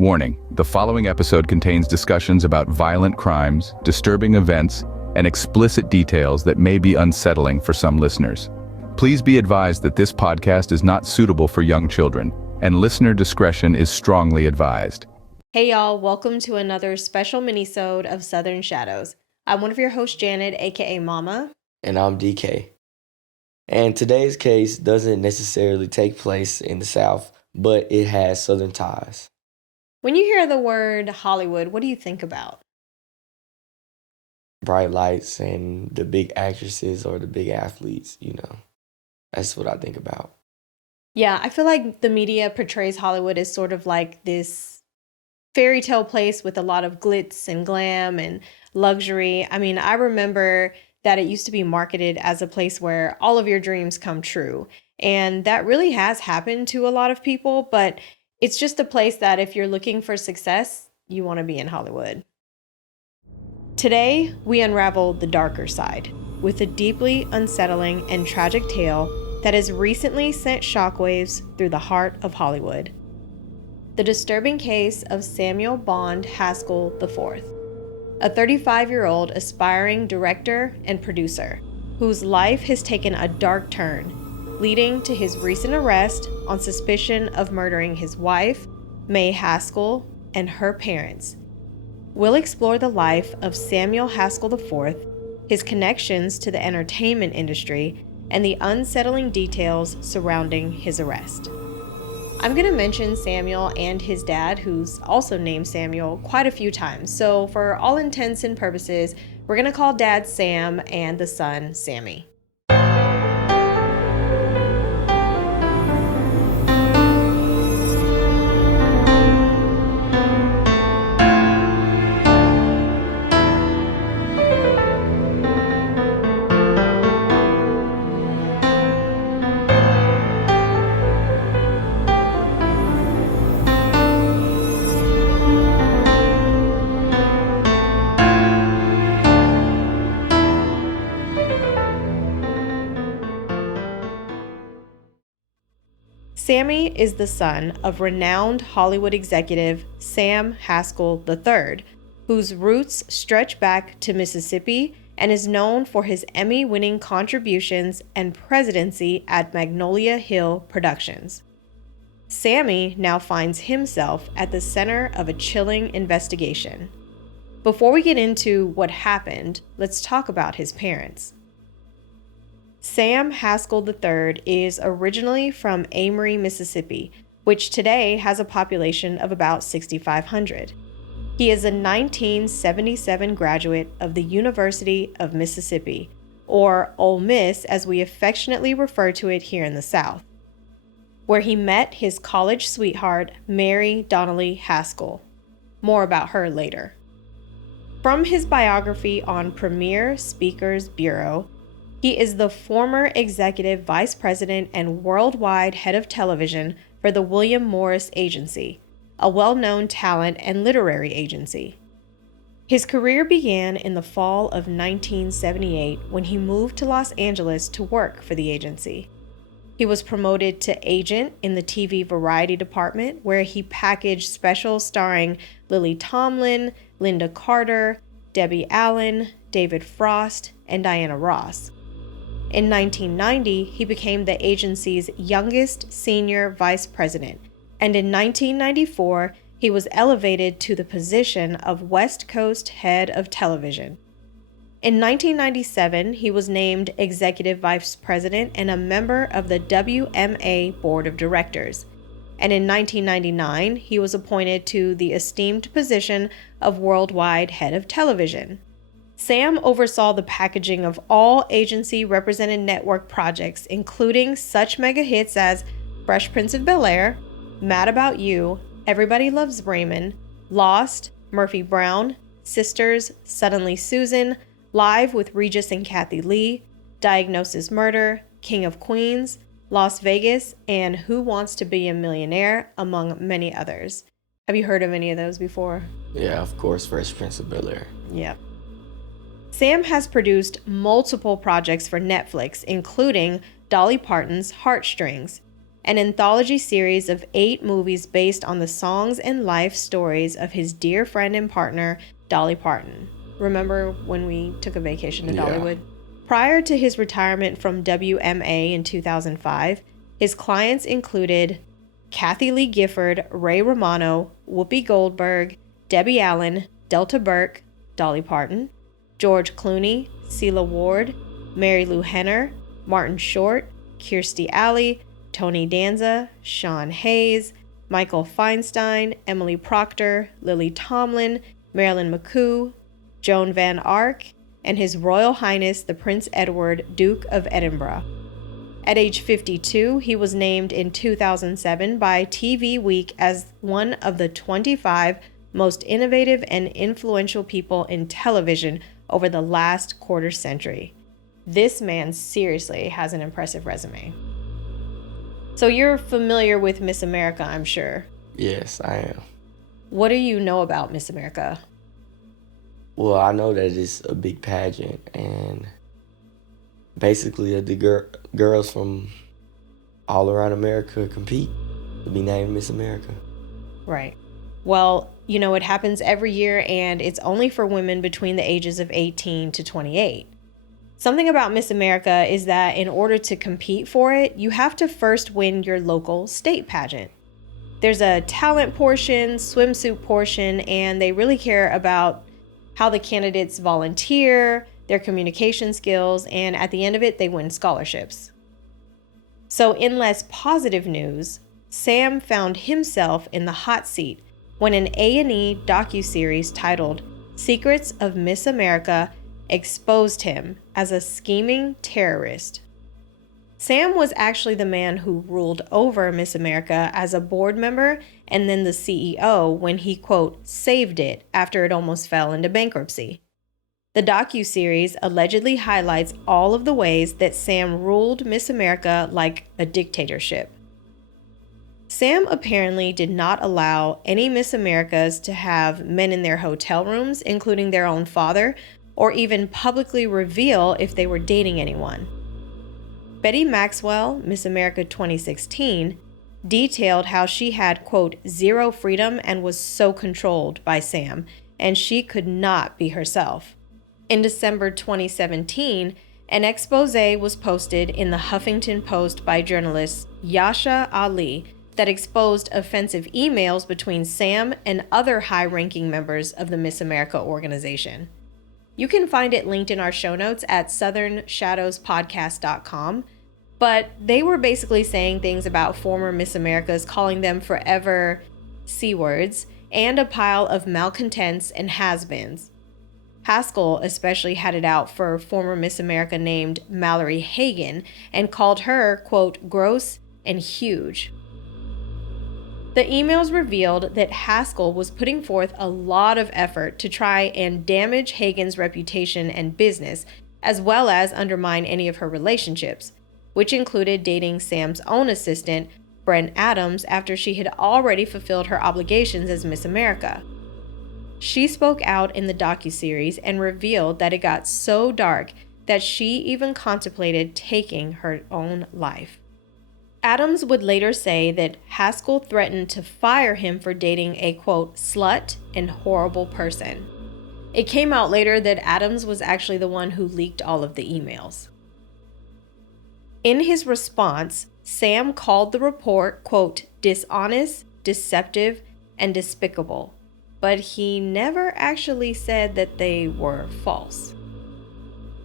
Warning, the following episode contains discussions about violent crimes, disturbing events, and explicit details that may be unsettling for some listeners. Please be advised that this podcast is not suitable for young children, and listener discretion is strongly advised. Hey y'all, welcome to another special mini-sode of Southern Shadows. I'm one of your hosts, Janet, aka Mama. And I'm DK. And today's case doesn't necessarily take place in the South, but it has Southern ties. When you hear the word Hollywood, what do you think about? Bright lights and the big actresses or the big athletes, That's what I think about. Yeah, I feel like the media portrays Hollywood as sort of like this fairy tale place with a lot of glitz and glam and luxury. I mean, I remember that it used to be marketed as a place where all of your dreams come true. And that really has happened to a lot of people, but it's just a place that if you're looking for success, you want to be in Hollywood. Today, we unravel the darker side with a deeply unsettling and tragic tale that has recently sent shockwaves through the heart of Hollywood. The disturbing case of Samuel Bond Haskell IV, a 35-year-old aspiring director and producer whose life has taken a dark turn, leading to his recent arrest on suspicion of murdering his wife, May Haskell, and her parents. We'll explore the life of Samuel Haskell IV, his connections to the entertainment industry, and the unsettling details surrounding his arrest. I'm going to mention Samuel and his dad, who's also named Samuel, quite a few times. So for all intents and purposes, we're going to call Dad Sam and the son Sammy. Sammy is the son of renowned Hollywood executive Sam Haskell III, whose roots stretch back to Mississippi and is known for his Emmy-winning contributions and presidency at Magnolia Hill Productions. Sammy now finds himself at the center of a chilling investigation. Before we get into what happened, let's talk about his parents. Sam Haskell III is originally from Amory, Mississippi, which today has a population of about 6,500. He is a 1977 graduate of the University of Mississippi, or Ole Miss as we affectionately refer to it here in the South, where he met his college sweetheart, Mary Donnelly Haskell. More about her later. From his biography on Premier Speakers Bureau, he is the former executive vice president and worldwide head of television for the William Morris Agency, a well-known talent and literary agency. His career began in the fall of 1978 when he moved to Los Angeles to work for the agency. He was promoted to agent in the TV variety department, where he packaged specials starring Lily Tomlin, Linda Carter, Debbie Allen, David Frost, and Diana Ross. In 1990, he became the agency's youngest senior vice president, and in 1994, he was elevated to the position of West Coast head of television. In 1997, he was named executive vice president and a member of the WMA board of directors. And in 1999, he was appointed to the esteemed position of worldwide head of television. Sam oversaw the packaging of all agency-represented network projects, including such mega hits as Fresh Prince of Bel-Air, Mad About You, Everybody Loves Raymond, Lost, Murphy Brown, Sisters, Suddenly Susan, Live with Regis and Kathy Lee, Diagnosis Murder, King of Queens, Las Vegas, and Who Wants to Be a Millionaire, among many others. Have you heard of any of those before? Yeah, of course, Fresh Prince of Bel-Air. Yeah. Sam has produced multiple projects for Netflix, including Dolly Parton's Heartstrings, an anthology series of 8 movies based on the songs and life stories of his dear friend and partner, Dolly Parton. Remember when we took a vacation to Dollywood? Prior to his retirement from WMA in 2005, his clients included Kathy Lee Gifford, Ray Romano, Whoopi Goldberg, Debbie Allen, Delta Burke, Dolly Parton, George Clooney, Celia Ward, Mary Lou Henner, Martin Short, Kirstie Alley, Tony Danza, Sean Hayes, Michael Feinstein, Emily Proctor, Lily Tomlin, Marilyn McCoo, Joan Van Ark, and His Royal Highness the Prince Edward, Duke of Edinburgh. At age 52, he was named in 2007 by TV Week as one of the 25 most innovative and influential people in television over the last quarter century. This man seriously has an impressive resume. So you're familiar with Miss America, I'm sure. Yes, I am. What do you know about Miss America? Well, I know that it's a big pageant, and basically the girls from all around America compete to be named Miss America. Right. Well, it happens every year, and it's only for women between the ages of 18 to 28. Something about Miss America is that in order to compete for it, you have to first win your local state pageant. There's a talent portion, swimsuit portion, and they really care about how the candidates volunteer, their communication skills, and at the end of it, they win scholarships. So in less positive news, Sam found himself in the hot seat when an A&E docuseries titled Secrets of Miss America exposed him as a scheming terrorist. Sam was actually the man who ruled over Miss America as a board member and then the CEO when he, quote, saved it after it almost fell into bankruptcy. The docuseries allegedly highlights all of the ways that Sam ruled Miss America like a dictatorship. Sam apparently did not allow any Miss Americas to have men in their hotel rooms, including their own father, or even publicly reveal if they were dating anyone. Betty Maxwell, Miss America 2016, detailed how she had, quote, zero freedom and was so controlled by Sam, and she could not be herself. In December 2017, an expose was posted in the Huffington Post by journalist Yasha Ali that exposed offensive emails between Sam and other high-ranking members of the Miss America organization. You can find it linked in our show notes at southernshadowspodcast.com, but they were basically saying things about former Miss Americas, calling them forever C-words, and a pile of malcontents and has-beens. Haskell especially had it out for former Miss America named Mallory Hagan and called her, quote, gross and huge. The emails revealed that Haskell was putting forth a lot of effort to try and damage Hagan's reputation and business, as well as undermine any of her relationships, which included dating Sam's own assistant, Brent Adams, after she had already fulfilled her obligations as Miss America. She spoke out in the docuseries and revealed that it got so dark that she even contemplated taking her own life. Adams would later say that Haskell threatened to fire him for dating a, quote, slut and horrible person. It came out later that Adams was actually the one who leaked all of the emails. In his response, Sam called the report, quote, dishonest, deceptive, and despicable, but he never actually said that they were false.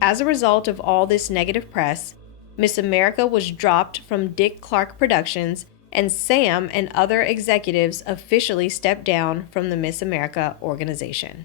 As a result of all this negative press, Miss America was dropped from Dick Clark Productions, and Sam and other executives officially stepped down from the Miss America organization.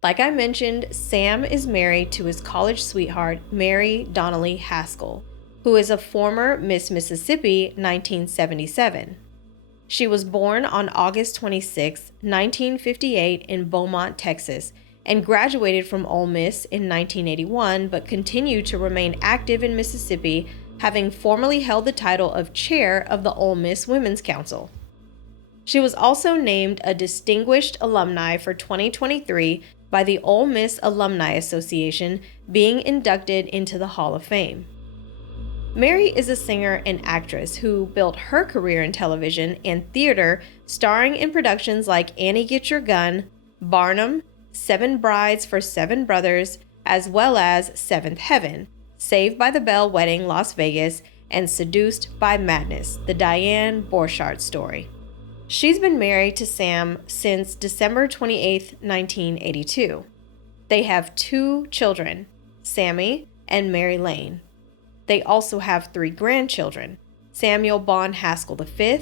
Like I mentioned, Sam is married to his college sweetheart, Mary Donnelly Haskell, who is a former Miss Mississippi 1977. She was born on August 26, 1958 in Beaumont, Texas, and graduated from Ole Miss in 1981, but continued to remain active in Mississippi having formerly held the title of chair of the Ole Miss Women's Council. She was also named a Distinguished Alumni for 2023 by the Ole Miss Alumni Association, being inducted into the Hall of Fame. Mary is a singer and actress who built her career in television and theater, starring in productions like Annie Get Your Gun, Barnum, Seven Brides for Seven Brothers, as well as Seventh Heaven, Saved by the Bell Wedding Las Vegas, and Seduced by Madness, the Diane Borchardt story. She's been married to Sam since December 28, 1982. They have 2 children, Sammy and Mary Lane. They also have 3 grandchildren, Samuel Haskell V,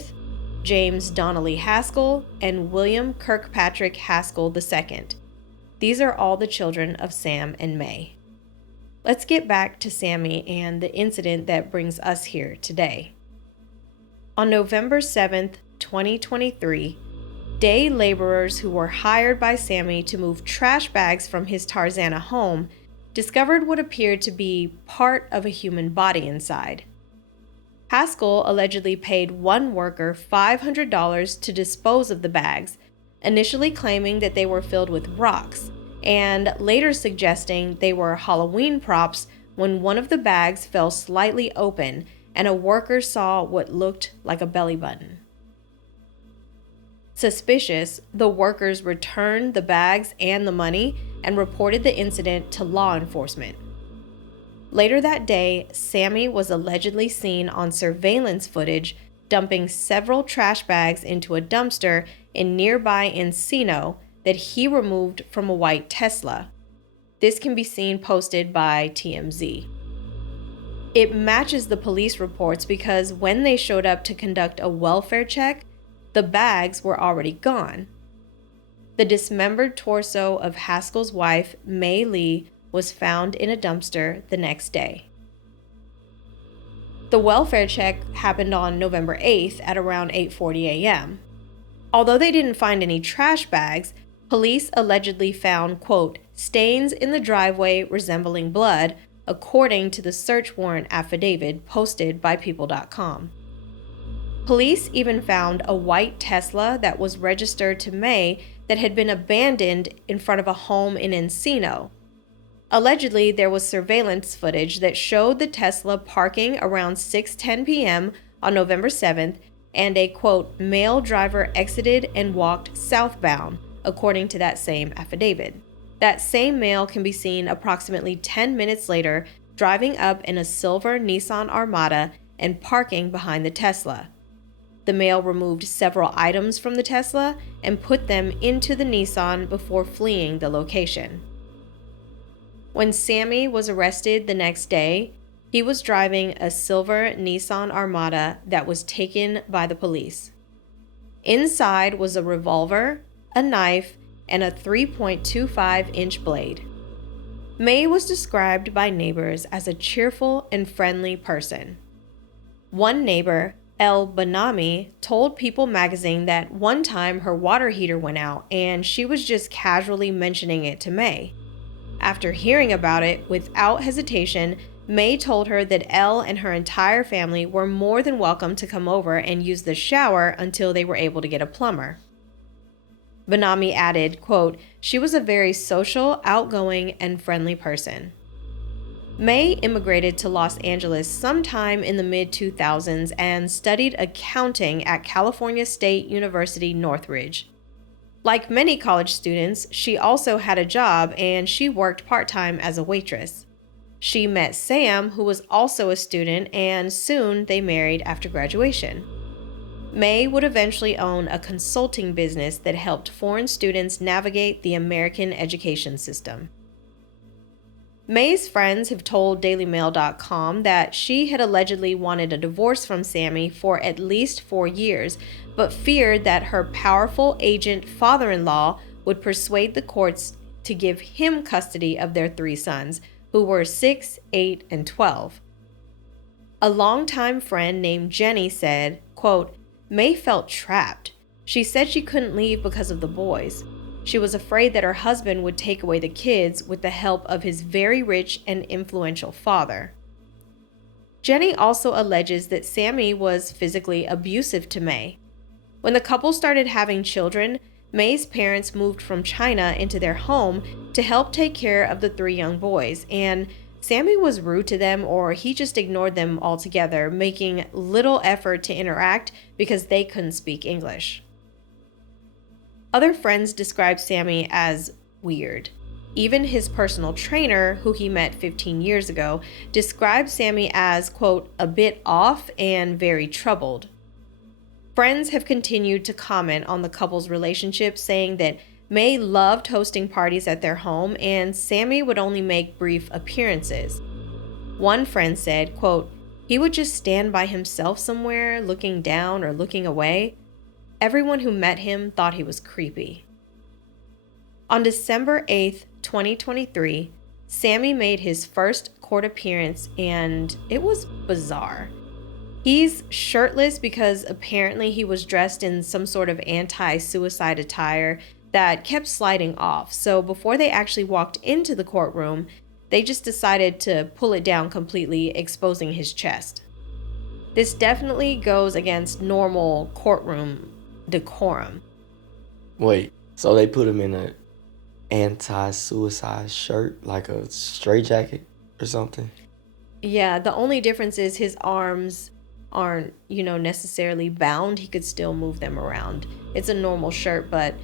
James Donnelly Haskell, and William Kirkpatrick Haskell II. These are all the children of Sam and May. Let's get back to Sammy and the incident that brings us here today. On November 7th, 2023, day laborers who were hired by Sammy to move trash bags from his Tarzana home discovered what appeared to be part of a human body inside. Haskell allegedly paid one worker $500 to dispose of the bags, initially claiming that they were filled with rocks, and later suggesting they were Halloween props when one of the bags fell slightly open and a worker saw what looked like a belly button. Suspicious, the workers returned the bags and the money and reported the incident to law enforcement. Later that day, Sammy was allegedly seen on surveillance footage dumping several trash bags into a dumpster in nearby Encino that he removed from a white Tesla. This can be seen posted by TMZ. It matches the police reports because when they showed up to conduct a welfare check, the bags were already gone. The dismembered torso of Haskell's wife, May Lee, was found in a dumpster the next day. The welfare check happened on November 8th at around 8:40 a.m. Although they didn't find any trash bags, police allegedly found, quote, stains in the driveway resembling blood, according to the search warrant affidavit posted by People.com. Police even found a white Tesla that was registered to May that had been abandoned in front of a home in Encino. Allegedly, there was surveillance footage that showed the Tesla parking around 6:10 p.m. on November 7th, and a, quote, male driver exited and walked southbound, according to that same affidavit. That same male can be seen approximately 10 minutes later driving up in a silver Nissan Armada and parking behind the Tesla. The male removed several items from the Tesla and put them into the Nissan before fleeing the location. When Sammy was arrested the next day, he was driving a silver Nissan Armada that was taken by the police. Inside was a revolver, a knife, and a 3.25-inch blade. May was described by neighbors as a cheerful and friendly person. One neighbor, El Banami, told People magazine that one time her water heater went out and she was just casually mentioning it to May. After hearing about it, without hesitation, May told her that Elle and her entire family were more than welcome to come over and use the shower until they were able to get a plumber. Banami added, quote, she was a very social, outgoing, and friendly person. May immigrated to Los Angeles sometime in the mid-2000s and studied accounting at California State University Northridge. Like many college students, she also had a job and she worked part-time as a waitress. She met Sam, who was also a student, and soon they married after graduation. May would eventually own a consulting business that helped foreign students navigate the American education system. May's friends have told DailyMail.com that she had allegedly wanted a divorce from Sammy for at least 4 years, but feared that her powerful agent father-in-law would persuade the courts to give him custody of their 3 sons, who were 6, 8, and 12. A longtime friend named Jenny said, quote, May felt trapped. She said she couldn't leave because of the boys. She was afraid that her husband would take away the kids with the help of his very rich and influential father. Jenny also alleges that Sammy was physically abusive to May. When the couple started having children, May's parents moved from China into their home to help take care of the 3 young boys, and Sammy was rude to them, or he just ignored them altogether, making little effort to interact because they couldn't speak English. Other friends described Sammy as weird. Even his personal trainer, who he met 15 years ago, described Sammy as, quote, a bit off and very troubled. Friends have continued to comment on the couple's relationship, saying that May loved hosting parties at their home and Sammy would only make brief appearances. One friend said, quote, he would just stand by himself somewhere, looking down or looking away. Everyone who met him thought he was creepy. On December 8th, 2023, Sammy made his first court appearance and it was bizarre. He's shirtless because apparently he was dressed in some sort of anti-suicide attire that kept sliding off. So before they actually walked into the courtroom, they just decided to pull it down completely, exposing his chest. This definitely goes against normal courtroom decorum. Wait, so they put him in a anti-suicide shirt, like a straitjacket or something? Yeah, the only difference is his arms aren't, necessarily bound. He could still move them around. It's a normal shirt, but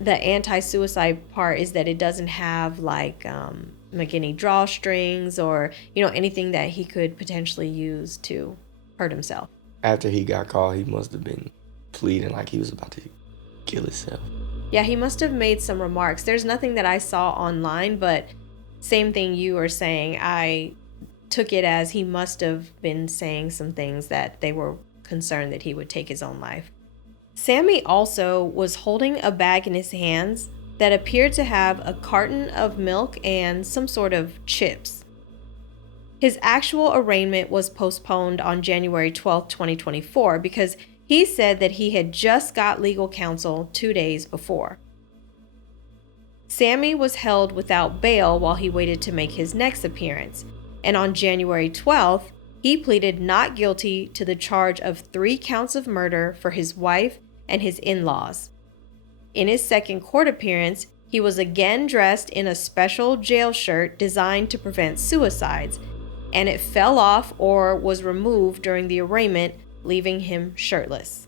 the anti-suicide part is that it doesn't have like any drawstrings or, anything that he could potentially use to hurt himself. After he got caught, he must have been pleading like he was about to kill himself. Yeah, he must have made some remarks. There's nothing that I saw online, but same thing you were saying. I took it as he must have been saying some things that they were concerned that he would take his own life. Sammy also was holding a bag in his hands that appeared to have a carton of milk and some sort of chips. His actual arraignment was postponed on January 12, 2024, because he said that he had just got legal counsel 2 days before. Sammy was held without bail while he waited to make his next appearance, and on January 12th, he pleaded not guilty to the charge of 3 counts of murder for his wife and his in-laws. In his second court appearance, he was again dressed in a special jail shirt designed to prevent suicides, and it fell off or was removed during the arraignment, leaving him shirtless.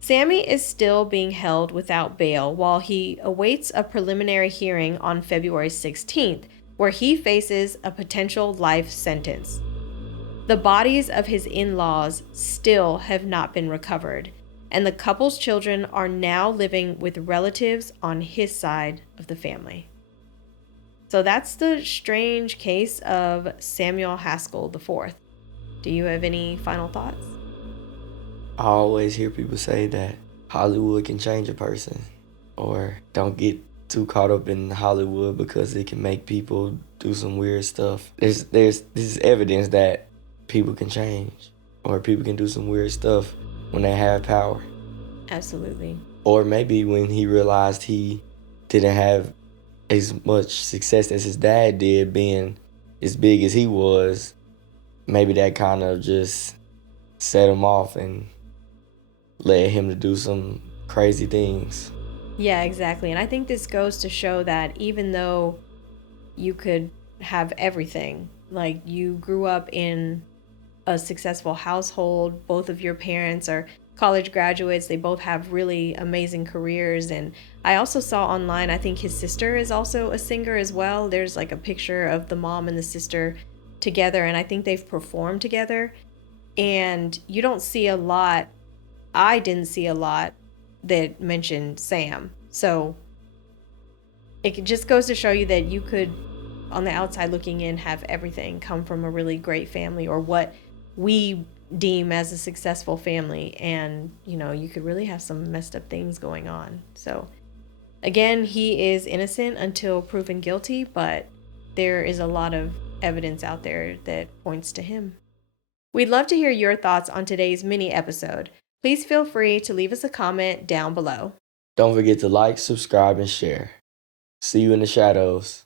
Sammy is still being held without bail while he awaits a preliminary hearing on February 16th, where he faces a potential life sentence. The bodies of his in-laws still have not been recovered, and the couple's children are now living with relatives on his side of the family. So that's the strange case of Samuel Haskell IV. Do you have any final thoughts? I always hear people say that Hollywood can change a person, or don't get too caught up in Hollywood because it can make people do some weird stuff. This is evidence that people can change, or people can do some weird stuff when they have power. Absolutely. Or maybe when he realized he didn't have as much success as his dad did, being as big as he was, maybe that kind of just set him off and led him to do some crazy things. Yeah, exactly. And I think this goes to show that even though you could have everything, like you grew up in a successful household, both of your parents are college graduates, they both have really amazing careers. And I also saw online, I think his sister is also a singer as well. There's like a picture of the mom and the sister together, and I think they've performed together. And you don't see a lot, I didn't see a lot that mentioned Sam. So it just goes to show you that you could, on the outside looking in, have everything, come from a really great family, or what we deem as a successful family, and you could really have some messed up things going on. So again, he is innocent until proven guilty, but there is a lot of evidence out there that points to him. We'd love to hear your thoughts on today's mini episode. Please feel free to leave us a comment down below. Don't forget to like, subscribe, and share. See you in the shadows.